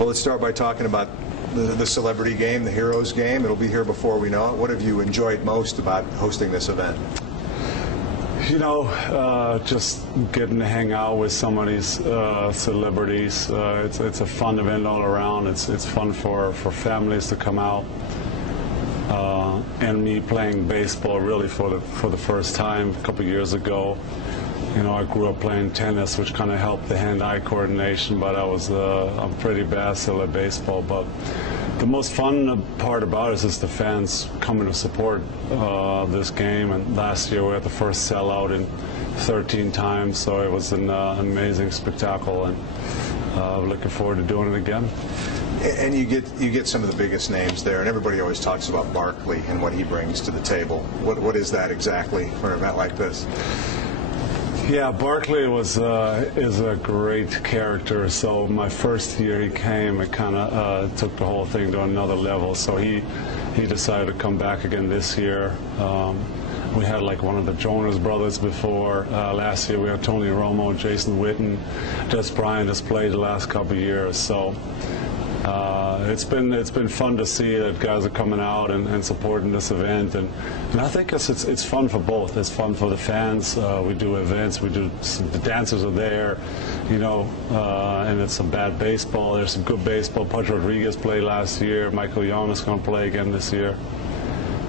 Well, let's start by talking about the celebrity game, the Heroes game. It'll be here before we know it. What have you enjoyed most about hosting this event? You know, just getting to hang out with some of these celebrities. It's a fun event all around. It's fun for families to come out. And me playing baseball really for the first time a couple years ago. You know, I grew up playing tennis, which kind of helped the hand-eye coordination, but I'm pretty bad still at baseball. But the most fun part about it is just the fans coming to support this game. And last year we had the first sellout in 13 times, so it was an amazing spectacle, and looking forward to doing it again. And you get some of the biggest names there, and everybody always talks about Barkley and what he brings to the table. What is that exactly for an event like this? Yeah, Barkley is a great character. So my first year he came, it kind of took the whole thing to another level. So he decided to come back again this year. We had like one of the Jonas Brothers before. Last year we had Tony Romo, Jason Witten, Des Bryant has played the last couple of years. So it's been fun to see that guys are coming out and supporting this event, and I think it's fun for both. It's fun for the fans. We do events. The dancers are there, you know, and it's some bad baseball. There's some good baseball. Pudge Rodriguez played last year. Michael Young is going to play again this year.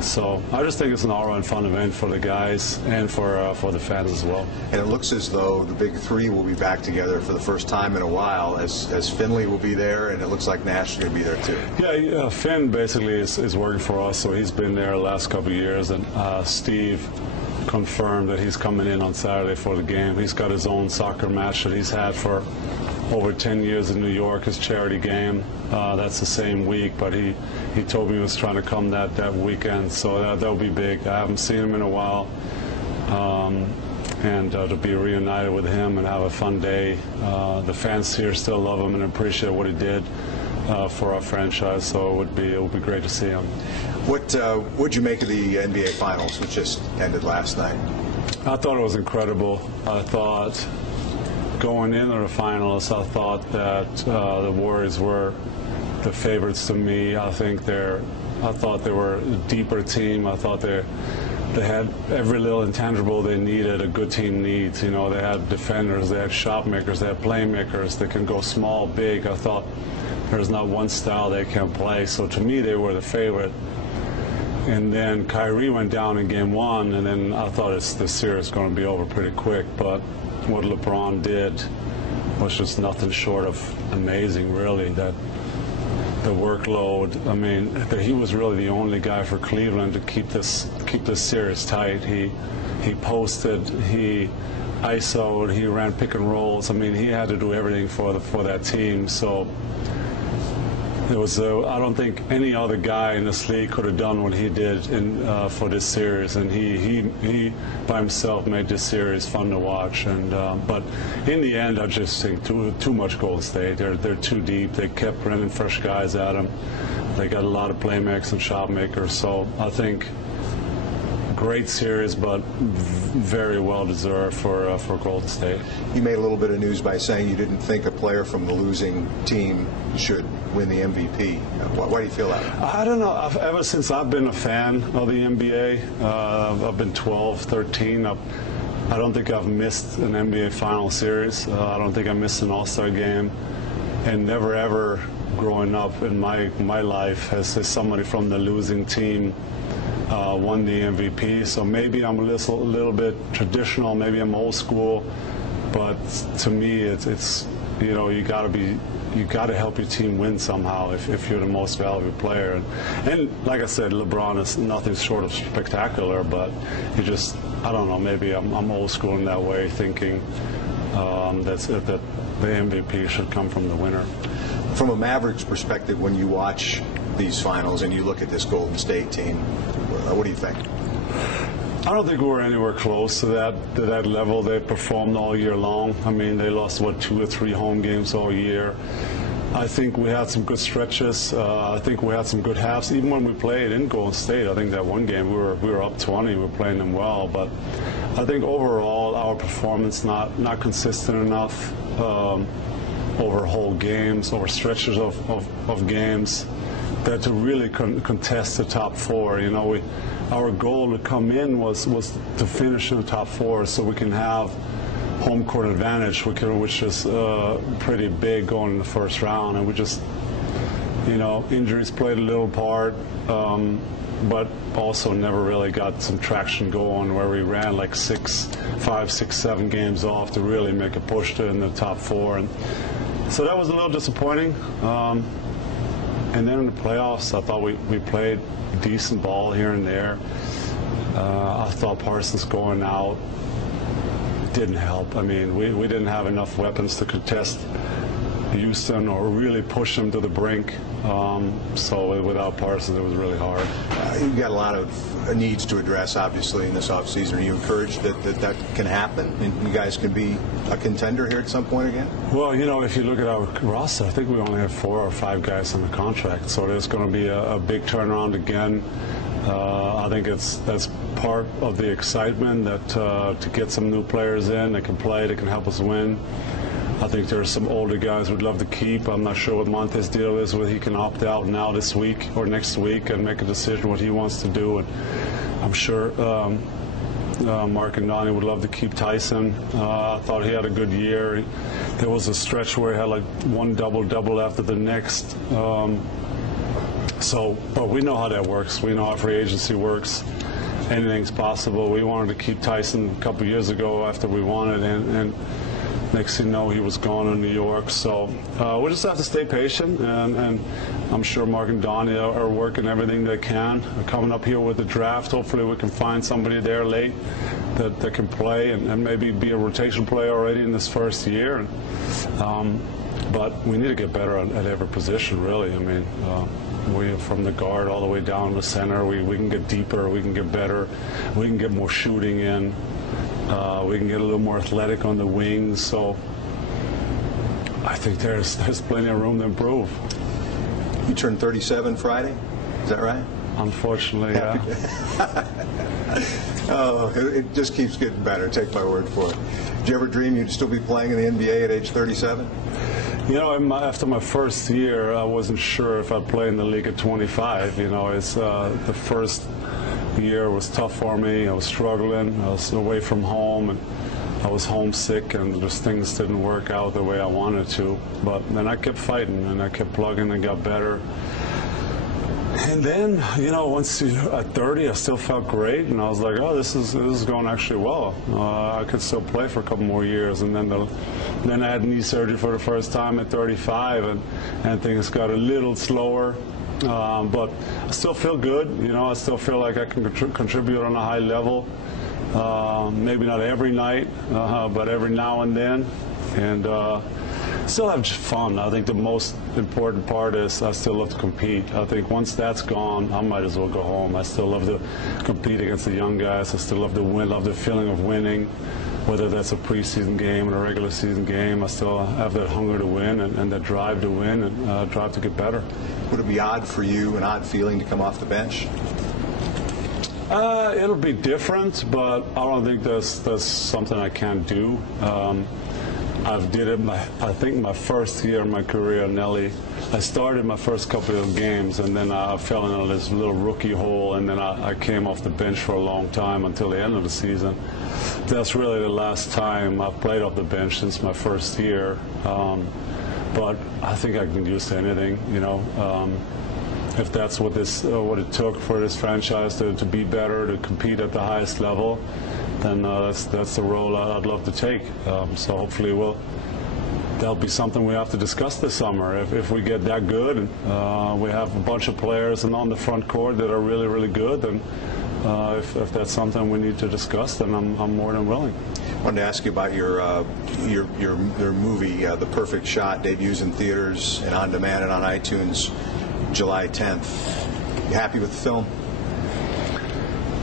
So I just think it's an all-around fun event for the guys and for the fans as well. And it looks as though the big three will be back together for the first time in a while, as Finley will be there, and it looks like Nash is going to be there too. Yeah, Finn basically is working for us, so he's been there the last couple of years, and Steve confirmed that he's coming in on Saturday for the game. He's got his own soccer match that he's had for over 10 years in New York, his charity game. That's the same week, but he told me he was trying to come that weekend, so that'll be big. I haven't seen him in a while, and to be reunited with him and have a fun day. The fans here still love him and appreciate what he did for our franchise, so it would be great to see him. What'd you make of the NBA Finals, which just ended last night? I thought it was incredible. I thought going into the finals, I thought that the Warriors were the favorites to me. I thought they were a deeper team. I thought they had every little intangible they needed, a good team needs. You know, they had defenders, they had shot makers, they had playmakers. They can go small, big. I thought there's not one style they can play. So to me, they were the favorite. And then Kyrie went down in game one, and then I thought the series was going to be over pretty quick. But what LeBron did was just nothing short of amazing, really. That the workload, I mean, that he was really the only guy for Cleveland to keep this series tight. He posted, he ISO'd, he ran pick and rolls. I mean, he had to do everything for that team. So it was, I don't think any other guy in this league could have done what he did for this series, and he by himself made this series fun to watch. And but in the end, I just think too much Golden State. They're too deep. They kept bringing fresh guys at them. They got a lot of playmakers and shot makers. So I think great series, but very well deserved for Golden State. You made a little bit of news by saying you didn't think a player from the losing team should win the MVP. Why do you feel that? I don't know. Ever since I've been a fan of the NBA, I've been 12, 13. I don't think I've missed an NBA final series. I don't think I missed an All-Star game, and never ever growing up in my life has somebody from the losing team won the MVP. So maybe I'm a little bit traditional, maybe I'm old school, but to me it's you know, you got to help your team win somehow if you're the most valuable player. And like I said, LeBron is nothing short of spectacular, but he just, I don't know, maybe I'm old school in that way, thinking that the MVP should come from the winner. From a Mavericks perspective, when you watch these finals and you look at this Golden State team, what do you think? I don't think we were anywhere close to that level. They performed all year long. I mean, they lost, 2 or 3 home games all year. I think we had some good stretches. I think we had some good halves. Even when we played in Golden State, I think that one game we were up 20. We were playing them well. But I think overall our performance not consistent enough. over whole games, over stretches of games, that to really contest the top four. You know, our goal to come in was to finish in the top four so we can have home court advantage, which is pretty big going in the first round. And we just, you know, injuries played a little part, but also never really got some traction going where we ran like 5, 6, 7 games off to really make a push to in the top four. And so that was a little disappointing. And then in the playoffs, I thought we played decent ball here and there. I thought Parsons going out didn't help. I mean, we didn't have enough weapons to contest Houston or really push them to the brink. So without Parsons, it was really hard. You've got a lot of needs to address, obviously, in this offseason. Are you encouraged that can happen and you guys can be a contender here at some point again? Well, you know, if you look at our roster, I think we only have 4 or 5 guys on the contract. So there's going to be a big turnaround again. I think that's part of the excitement that to get some new players in that can play, that can help us win. I think there's some older guys we'd love to keep. I'm not sure what Monte's deal is, whether he can opt out now this week or next week and make a decision what he wants to do. And I'm sure Mark and Donnie would love to keep Tyson. I thought he had a good year. There was a stretch where he had like one double-double after the next. But we know how that works. We know how free agency works. Anything's possible. We wanted to keep Tyson a couple years ago after we wanted, and next thing you know, he was gone in New York. So we just have to stay patient, and I'm sure Mark and Donnie are working everything they can. Coming up here with the draft, hopefully we can find somebody there late that can play and maybe be a rotation player already in this first year. But we need to get better at every position, really. I mean, we from the guard all the way down to center, we can get deeper, we can get better, we can get more shooting in. We can get a little more athletic on the wings, so I think there's plenty of room to improve. You turned 37 Friday, is that right? Unfortunately, yeah. Oh, it just keeps getting better, take my word for it. Did you ever dream you'd still be playing in the NBA at age 37? You know, after my first year, I wasn't sure if I'd play in the league at 25. You know, it's the first year was tough for me. I was struggling. I was away from home, and I was homesick, and just things didn't work out the way I wanted to. But then I kept fighting, and I kept plugging and got better. And then, you know, once at 30, I still felt great, and I was like, oh, this is going actually well. I could still play for a couple more years. And then I had knee surgery for the first time at 35, and things got a little slower. But I still feel good. You know, I still feel like I can contribute on a high level. Maybe not every night, but every now and then. And still have fun. I think the most important part is I still love to compete. I think once that's gone, I might as well go home. I still love to compete against the young guys. I still love to win, love the feeling of winning, whether that's a preseason game or a regular season game. I still have that hunger to win and that drive to win and drive to get better. Would it be odd for you, an odd feeling to come off the bench? It'll be different, but I don't think that's something I can't do. I've did it, I think, my first year in my career, Nelly. I started my first couple of games, and then I fell into this little rookie hole, and then I came off the bench for a long time until the end of the season. That's really the last time I've played off the bench since my first year. But I think I can get used to anything, you know. If that's what it took for this franchise to be better, to compete at the highest level, then that's the role I'd love to take. So hopefully that'll be something we have to discuss this summer. If we get that good, and we have a bunch of players and on the front court that are really, really good, then if that's something we need to discuss, then I'm more than willing. I wanted to ask you about your movie, The Perfect Shot, debuts in theaters and on demand and on iTunes July 10th. You happy with the film?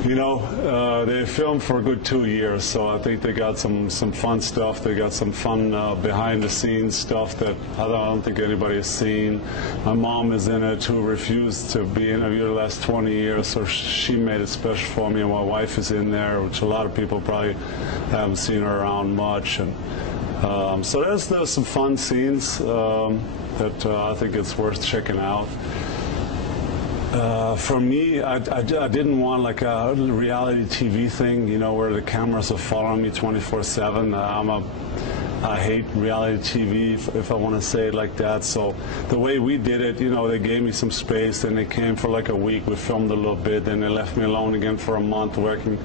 You know, they filmed for a good 2 years, so I think they got some fun stuff. They got some fun behind-the-scenes stuff that I don't think anybody has seen. My mom is in it, who refused to be interviewed the last 20 years, so she made it special for me. And my wife is in there, which a lot of people probably haven't seen her around much. And So there's some fun scenes that I think it's worth checking out. For me, I didn't want like a reality TV thing, you know, where the cameras are following me 24/7. I hate reality TV, if I want to say it like that. So the way we did it, you know, they gave me some space, then they came for like a week, we filmed a little bit, then they left me alone again for a month where I can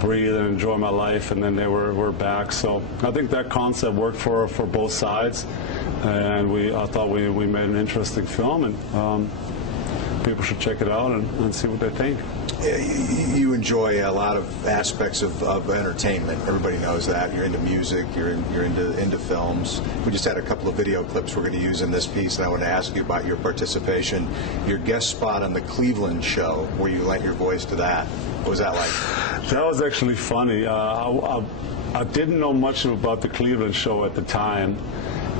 breathe and enjoy my life, and then they were back. So I think that concept worked for both sides, and I thought we made an interesting film, and people should check it out and see what they think. You enjoy a lot of aspects of entertainment. Everybody knows that. You're into music. You're into films. We just had a couple of video clips we're going to use in this piece, and I want to ask you about your participation. Your guest spot on the Cleveland show, where you lent your voice to that. What was that like? That was actually funny. I didn't know much about the Cleveland show at the time.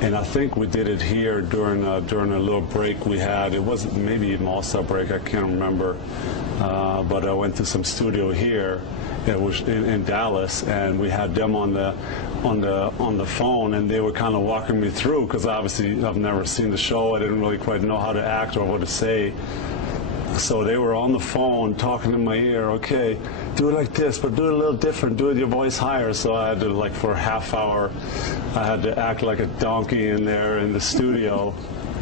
And I think we did it here during a little break we had. It wasn't maybe even All-Star break, I can't remember. But I went to some studio here. It was in Dallas, and we had them on the phone, and they were kind of walking me through, because obviously I've never seen the show. I didn't really quite know how to act or what to say. So they were on the phone talking in my ear, okay, do it like this, but do it a little different, do it your voice higher. So I had to, like, for a half hour, I had to act like a donkey in there in the studio.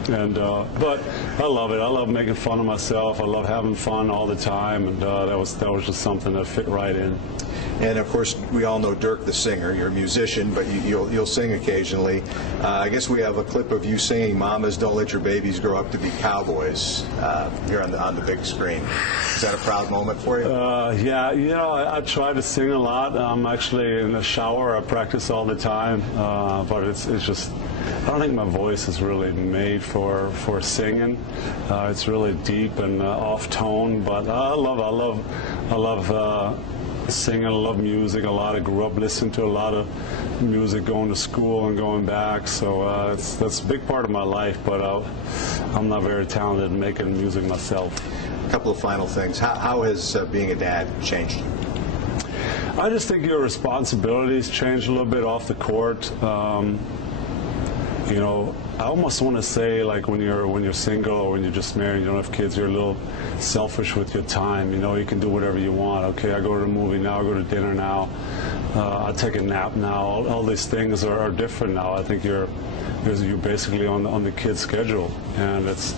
And but I love it. I love making fun of myself. I love having fun all the time, and that was just something that fit right in. And of course, we all know Dirk the singer. You're a musician, but you'll sing occasionally. I guess we have a clip of you singing "Mamas, Don't Let Your Babies Grow Up to Be Cowboys" here on the big screen. Is that a proud moment for you? Yeah, you know, I try to sing a lot. I'm actually in the shower. I practice all the time, but it's just. I don't think my voice is really made for singing. It's really deep and off tone, but I love singing. I love music a lot. I grew up listening to a lot of music, going to school and going back. So that's a big part of my life. But I'm not very talented in making music myself. A couple of final things. How has being a dad changed you? I just think your responsibilities change a little bit off the court. You know, I almost want to say, like, when you're single or when you're just married, you don't have kids, you're a little selfish with your time. You know, you can do whatever you want. Okay, I go to the movie now, I go to dinner now, I take a nap now. All these things are different now. I think you're basically on the kid's schedule, and it's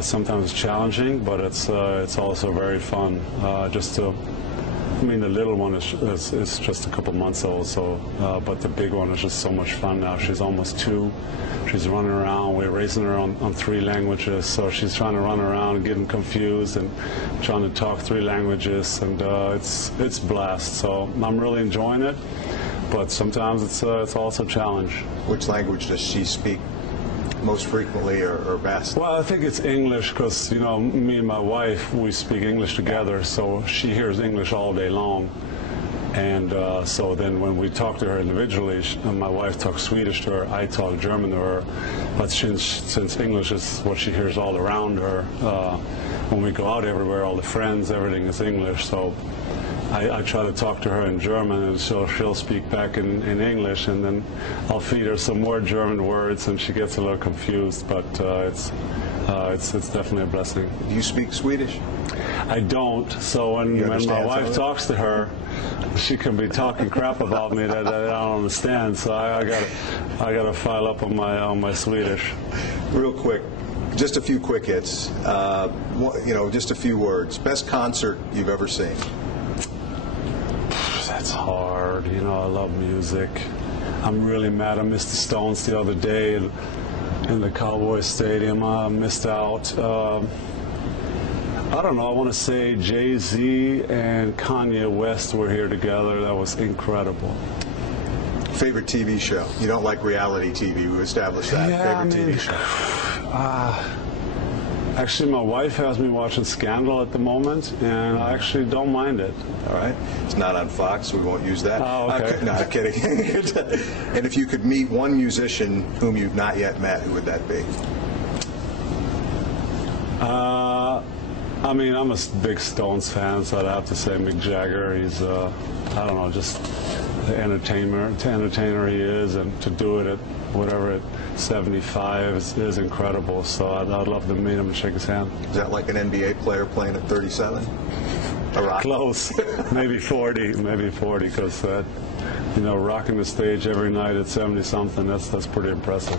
sometimes challenging, but it's also very fun. I mean, the little one is just a couple months old, so but the big one is just so much fun now. She's almost 2. She's running around. We're raising her on 3 languages, so she's trying to run around and getting confused and trying to talk 3 languages, and it's a blast. So I'm really enjoying it, but sometimes it's also a challenge. Which language does she speak most frequently or best? Well, I think it's English, because, you know, me and my wife, we speak English together, so she hears English all day long. And so then when we talk to her individually, my wife talks Swedish to her, I talk German to her. But since English is what she hears all around her, when we go out everywhere, all the friends, everything is English. So I try to talk to her in German, and she'll speak back in English, and then I'll feed her some more German words, and she gets a little confused. But it's definitely a blessing. Do you speak Swedish? I don't. So when my wife talks to her, she can be talking crap about me that I don't understand. So I gotta file up on my Swedish. Real quick. Just a few quick hits. You know, just a few words. Best concert you've ever seen? That's hard. You know, I love music. I'm really mad I missed the Stones the other day in the Cowboys Stadium. I missed out. I don't know. I want to say Jay-Z and Kanye West were here together. That was incredible. Favorite TV show? You don't like reality TV. We established that. Yeah, Favorite TV show? Actually, my wife has me watching Scandal at the moment, and I actually don't mind it. All right. It's not on Fox, so we won't use that. Oh, okay. No, I'm kidding. And if you could meet one musician whom you've not yet met, who would that be? I mean, I'm a big Stones fan, so I'd have to say Mick Jagger. He's, I don't know, just the entertainer he is, and to do it at whatever at 75 is incredible. So I'd love to meet him and shake his hand. Is that like an NBA player playing at 37? A rock? Close, maybe 40, because rocking the stage every night at 70 something, that's pretty impressive.